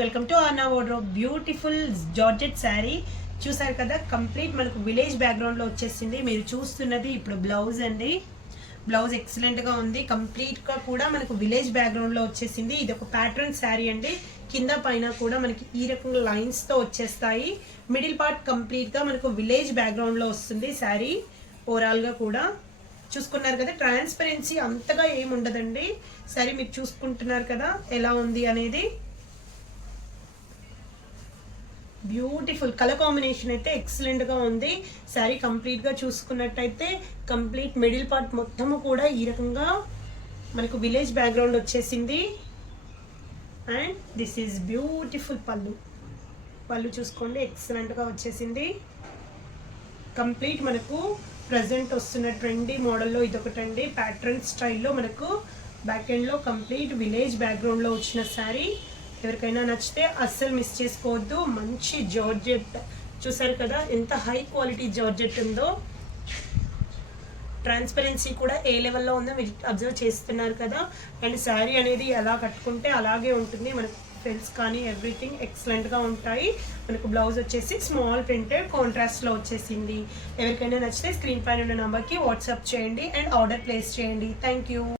Welcome to అన్నా wardrobe. Beautiful georgette sari చూసారు కదా, కంప్లీట్ మనకు విలేజ్ బ్యాక్గ్రౌండ్ లో వచ్చేసింది. మీరు చూస్తున్నది ఇప్పుడు బ్లౌజ్ అండి. బ్లౌజ్ ఎక్సలెంట్ గా ఉంది, కంప్లీట్ గా కూడా మనకు విలేజ్ బ్యాక్గ్రౌండ్ లో వచ్చేసింది. ఇది ఒక ప్యాటర్న్ శారీ అండి. కింద పైన కూడా మనకి ఈ రకంగా లైన్స్ తో వచ్చేస్తాయి. మిడిల్ పార్ట్ కంప్లీట్ గా మనకు విలేజ్ బ్యాక్గ్రౌండ్ లో వస్తుంది శారీ. ఓవరాల్ గా కూడా చూసుకున్నారు కదా, ట్రాన్స్పరెన్సీ అంతగా ఏమి ఉండదండి. సరే మీరు చూసుకుంటున్నారు కదా ఎలా ఉంది అనేది. బ్యూటిఫుల్ కలర్ కాంబినేషన్ అయితే ఎక్సలెంట్ గా ఉంది. శారీ కంప్లీట్ గా చూసుకున్నట్టయితే కంప్లీట్ మిడిల్ పార్ట్ మొత్తము కూడా ఈ రకంగా మనకు విలేజ్ బ్యాక్గ్రౌండ్ వచ్చేసింది. అండ్ దిస్ ఈజ్ బ్యూటిఫుల్ పళ్ళు. పళ్ళు చూసుకోండి, ఎక్సలెంట్ గా వచ్చేసింది. కంప్లీట్ మనకు ప్రజెంట్ వస్తున్న ట్రెండీ మోడల్లో ఇదొకటండి. ప్యాటర్న్ స్టైల్లో మనకు బ్యాక్ ఎండ్లో కంప్లీట్ విలేజ్ బ్యాక్గ్రౌండ్లో వచ్చిన శారీ. ఎవరికైనా నచ్చితే అస్సలు మిస్ చేసుకోవద్దు. మంచి జార్జెట్ చూసారు కదా, ఎంత హై క్వాలిటీ జార్జెట్ ఉందో. ట్రాన్స్పరెన్సీ కూడా ఏ లెవెల్లో ఉందో మీరు అబ్జర్వ్ చేస్తున్నారు కదా. అండ్ శారీ అనేది ఎలా కట్టుకుంటే అలాగే ఉంటుంది. మనకు ఫ్రిల్స్ కానీ ఎవ్రీథింగ్ ఎక్సలెంట్గా ఉంటాయి. మనకు బ్లౌజ్ వచ్చేసి స్మాల్ ప్రింటెడ్ కాంట్రాస్ట్లో వచ్చేసింది. ఎవరికైనా నచ్చితే స్క్రీన్ పైన ఉన్న నెంబర్కి వాట్సాప్ చేయండి అండ్ ఆర్డర్ ప్లేస్ చేయండి. Thank you.